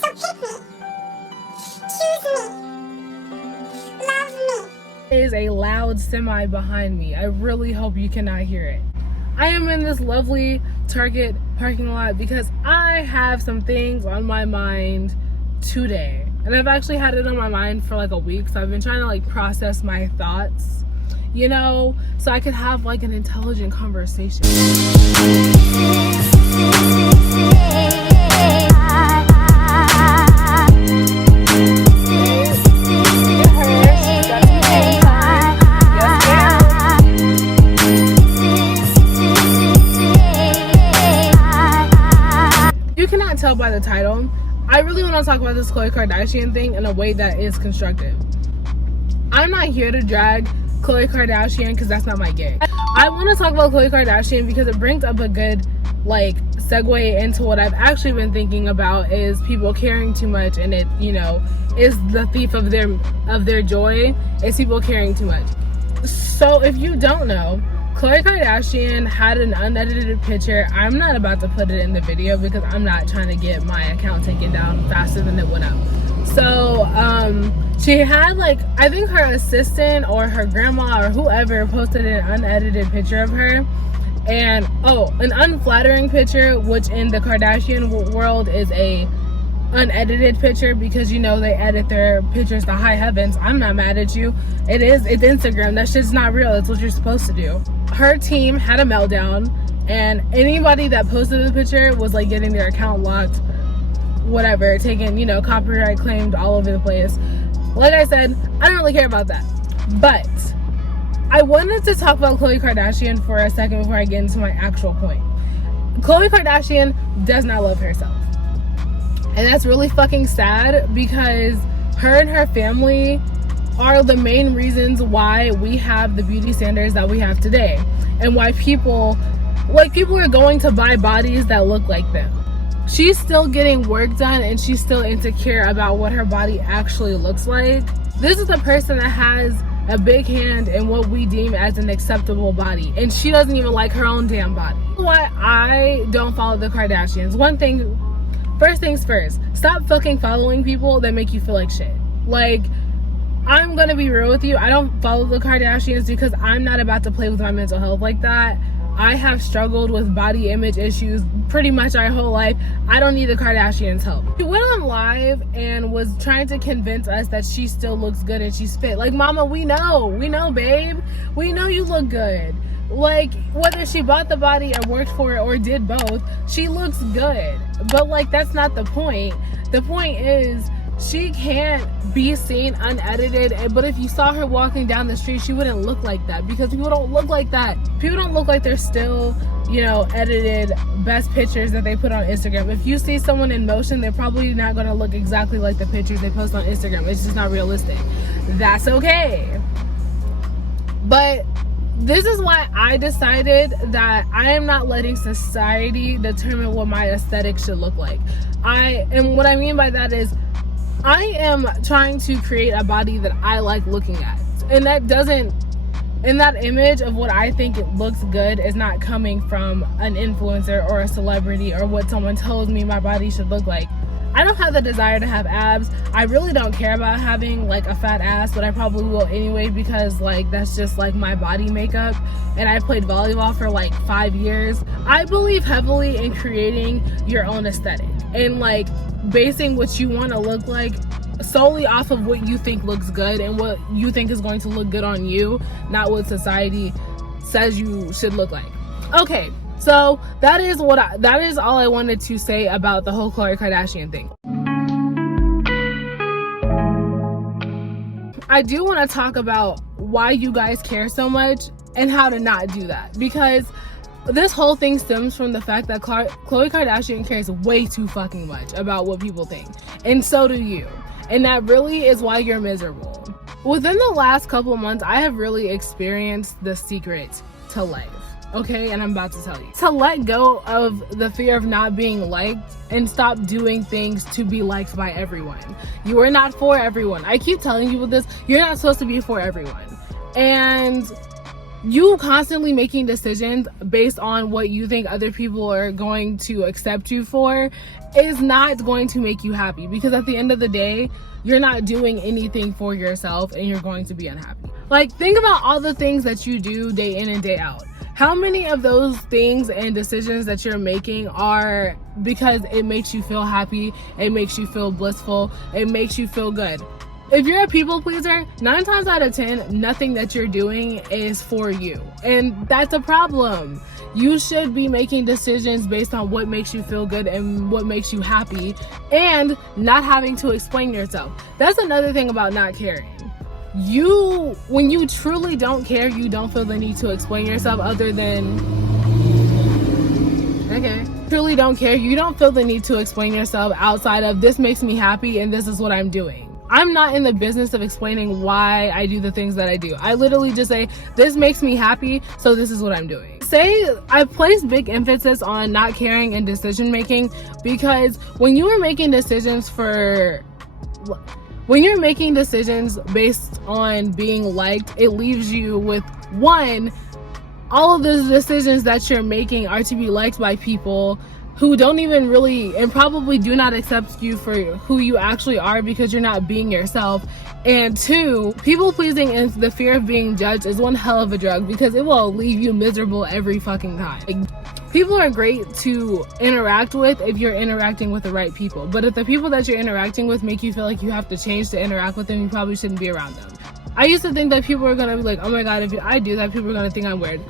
So pick me. Choose me. Love me. There is a loud semi behind me. I really hope you cannot hear it. I am in this lovely Target parking lot because I have some things on my mind today. And I've actually had it on my mind for like a week, so I've been trying to like process my thoughts, you know, so I could have like an intelligent conversation. You cannot tell by the title. I really want to talk about this Khloe Kardashian thing in a way that is constructive. I'm not here to drag Khloe Kardashian because that's not my gig. I want to talk about Khloe Kardashian because it brings up a good like segue into what I've actually been thinking about is people caring too much, and it, you know, is the thief of their joy is people caring too much. So if you don't know, Khloe Kardashian had an unedited picture. I'm not about to put it in the video because I'm not trying to get my account taken down faster than it went up. So she had like, I think her assistant or her grandma or whoever posted an unedited picture of her, and an unflattering picture, which in the Kardashian world is a unedited picture because, you know, they edit their pictures to high heavens. I'm not mad at you. It's Instagram. That shit's not real. It's what you're supposed to do. Her team had a meltdown, and anybody that posted the picture was like getting their account locked, whatever, taken, you know, copyright claimed all over the place. Like I said, I don't really care about that. But I wanted to talk about Khloe Kardashian for a second before I get into my actual point. Khloe Kardashian does not love herself. And that's really fucking sad because her and her family are the main reasons why we have the beauty standards that we have today, and why people are going to buy bodies that look like them. She's still getting work done and she's still insecure about what her body actually looks like. This is a person that has a big hand in what we deem as an acceptable body, and she doesn't even like her own damn body. Why I don't follow the Kardashians. First things first, stop fucking following people that make you feel like shit. Like, I'm gonna be real with you, I don't follow the Kardashians because I'm not about to play with my mental health like that. I have struggled with body image issues pretty much my whole life. I don't need the Kardashians' help. She went on live and was trying to convince us that she still looks good and she's fit. Like, mama, we know, babe. We know you look good. Like, whether she bought the body or worked for it or did both, she looks good. But like, that's not the point. The point is, she can't be seen unedited, but if you saw her walking down the street, she wouldn't look like that because people don't look like that. People don't look like they're still, you know, edited best pictures that they put on Instagram. If you see someone in motion, they're probably not going to look exactly like the pictures they post on Instagram. It's just not realistic. That's okay. But this is why I decided that I am not letting society determine what my aesthetic should look like. And what I mean by that is, I am trying to create a body that I like looking at. And that image of what I think it looks good is not coming from an influencer or a celebrity or what someone tells me my body should look like. I don't have the desire to have abs. I really don't care about having like a fat ass, but I probably will anyway because like that's just like my body makeup, and I played volleyball for like 5 years. I believe heavily in creating your own aesthetic and like basing what you want to look like solely off of what you think looks good and what you think is going to look good on you, not what society says you should look like. Okay, so that is all I wanted to say about the whole Khloe Kardashian thing. I do want to talk about why you guys care so much and how to not do that, because this whole thing stems from the fact that Khloe Kardashian cares way too fucking much about what people think, and so do you, and that really is why you're miserable. Within the last couple months, I have really experienced the secret to life, okay? And I'm about to tell you. To let go of the fear of not being liked and stop doing things to be liked by everyone. You are not for everyone. I keep telling people this. You're not supposed to be for everyone. And you constantly making decisions based on what you think other people are going to accept you for is not going to make you happy, because at the end of the day, you're not doing anything for yourself and you're going to be unhappy. Like, think about all the things that you do day in and day out. How many of those things and decisions that you're making are because it makes you feel happy, it makes you feel blissful, it makes you feel good? If you're a people pleaser, 9 times out of 10, nothing that you're doing is for you. And that's a problem. You should be making decisions based on what makes you feel good and what makes you happy, and not having to explain yourself. That's another thing about not caring. When you truly don't care, you don't feel the need to explain yourself other than, okay. Truly don't care, you don't feel the need to explain yourself outside of, this makes me happy and this is what I'm doing. I'm not in the business of explaining why I do the things that I do. I literally just say, this makes me happy, so this is what I'm doing. I place big emphasis on not caring and decision making, because when you are making decisions based on being liked, it leaves you with, one, all of the decisions that you're making are to be liked by people who don't even really, and probably do not accept you for who you actually are, because you're not being yourself. And 2, people pleasing and the fear of being judged is one hell of a drug, because it will leave you miserable every fucking time. Like, people are great to interact with if you're interacting with the right people, but if the people that you're interacting with make you feel like you have to change to interact with them, you probably shouldn't be around them. I used to think that people were gonna be like, oh my god, if I do that, people are gonna think I'm weird.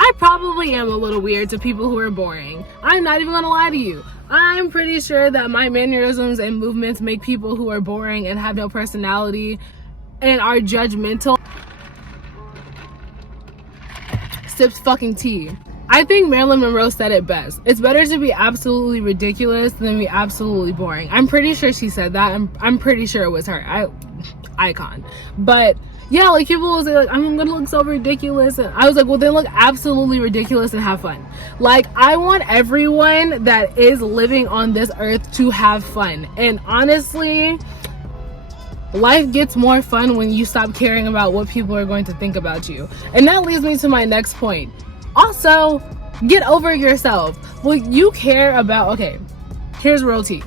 I probably am a little weird to people who are boring. I'm not even gonna lie to you. I'm pretty sure that my mannerisms and movements make people who are boring and have no personality and are judgmental sips fucking tea. I think Marilyn Monroe said it best. It's better to be absolutely ridiculous than be absolutely boring. I'm pretty sure she said that. I'm pretty sure it was her. Icon. But yeah, like, people will say, like, I'm gonna look so ridiculous, and I was like, well, then look absolutely ridiculous and have fun. Like, I want everyone that is living on this earth to have fun. And honestly, life gets more fun when you stop caring about what people are going to think about you. And that leads me to my next point. Also, get over yourself. Well, you care about, okay, here's real tea.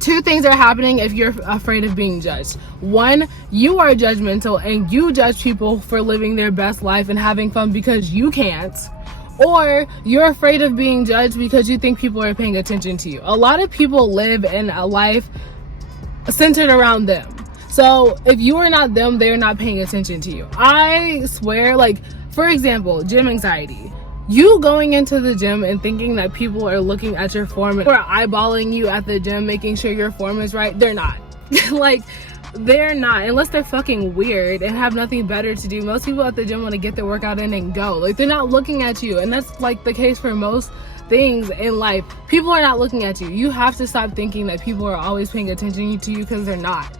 2 things are happening if you're afraid of being judged. 1, you are judgmental and you judge people for living their best life and having fun because you can't. Or you're afraid of being judged because you think people are paying attention to you. A lot of people live in a life centered around them. So if you are not them, they're not paying attention to you. I swear, like, for example, gym anxiety. You going into the gym and thinking that people are looking at your form or eyeballing you at the gym, making sure your form is right. They're not. Like, they're not, unless they're fucking weird and have nothing better to do. Most people at the gym want to get their workout in and go. Like, they're not looking at you. And that's like the case for most things in life. People are not looking at you. You have to stop thinking that people are always paying attention to you, because they're not.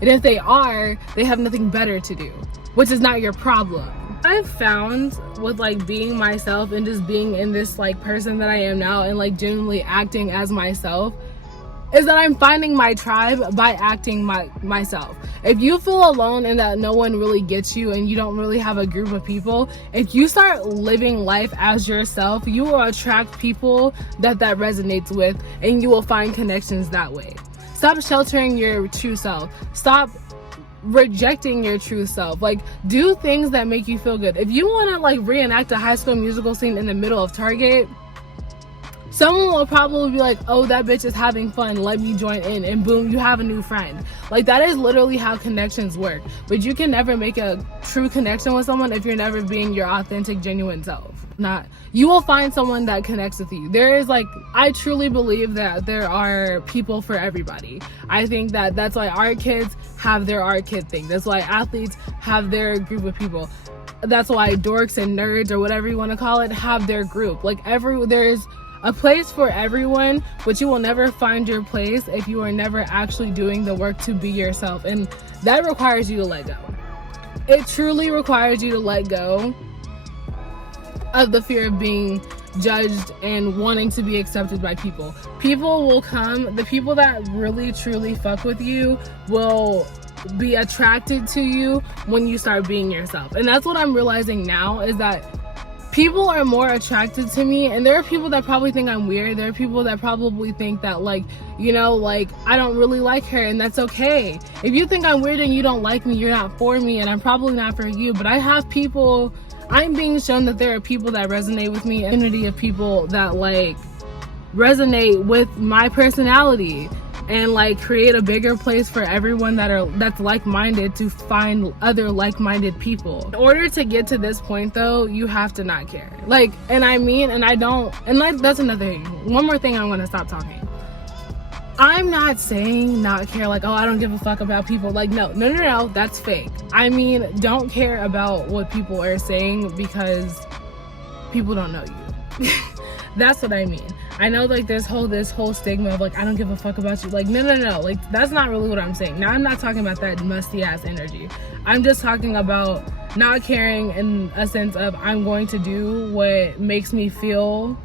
And if they are, they have nothing better to do, which is not your problem. I've found with, like, being myself and just being in this, like, person that I am now and, like, genuinely acting as myself, is that I'm finding my tribe by acting myself. If you feel alone and that no one really gets you and you don't really have a group of people, if you start living life as yourself, you will attract people that resonates with, and you will find connections that way. Stop sheltering your true self. Stop rejecting your true self. Like, do things that make you feel good. If you want to, like, reenact a High School Musical scene in the middle of Target, someone will probably be like, oh, that bitch is having fun, let me join in, and boom, you have a new friend. Like, that is literally how connections work. But you can never make a true connection with someone if you're never being your authentic, genuine self. You will find someone that connects with you. There is, like, I truly believe that there are people for everybody. I think that that's why art kids have their art kid thing. That's why athletes have their group of people. That's why dorks and nerds, or whatever you want to call it, have their group. Like, there's a place for everyone, but you will never find your place if you are never actually doing the work to be yourself. And that requires you to let go. It truly requires you to let go of the fear of being judged and wanting to be accepted by people. People will come, the people that really truly fuck with you will be attracted to you when you start being yourself. And that's what I'm realizing now, is that people are more attracted to me, and there are people that probably think I'm weird. There are people that probably think that, like, you know, like, I don't really like her, and that's okay. If you think I'm weird and you don't like me, you're not for me, and I'm probably not for you. But I have people, I'm being shown that there are people that resonate with me, a community of people that, like, resonate with my personality, and like create a bigger place for everyone that's like-minded to find other like-minded people. In order to get to this point though, you have to not care. Like, and I mean, and I don't, and like, that's another thing. One more thing, I'm gonna stop talking. I'm not saying not care, like, oh, I don't give a fuck about people. Like, no, that's fake. I mean, don't care about what people are saying because people don't know you. That's what I mean. I know, like, this whole stigma of, like, I don't give a fuck about you. Like, no. Like, that's not really what I'm saying. Now, I'm not talking about that musty ass energy. I'm just talking about not caring in a sense of, I'm going to do what makes me feel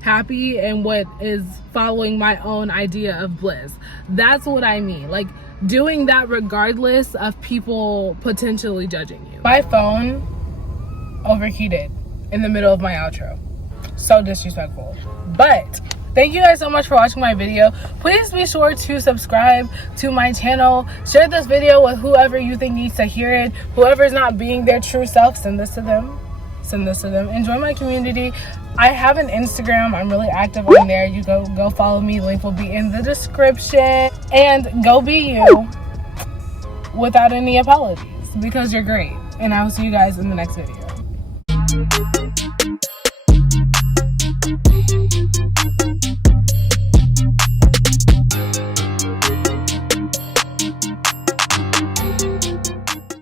happy and what is following my own idea of bliss. That's what I mean. Like, doing that regardless of people potentially judging you. My phone overheated in the middle of my outro. So disrespectful. But thank you guys so much for watching my video. Please be sure to subscribe to my channel. Share this video with whoever you think needs to hear it. Whoever's not being their true self, send this to them. Enjoy my community. I have an Instagram. I'm really active on there. You go follow me. Link will be in the description. And go be you without any apologies, because you're great. And I will see you guys in the next video.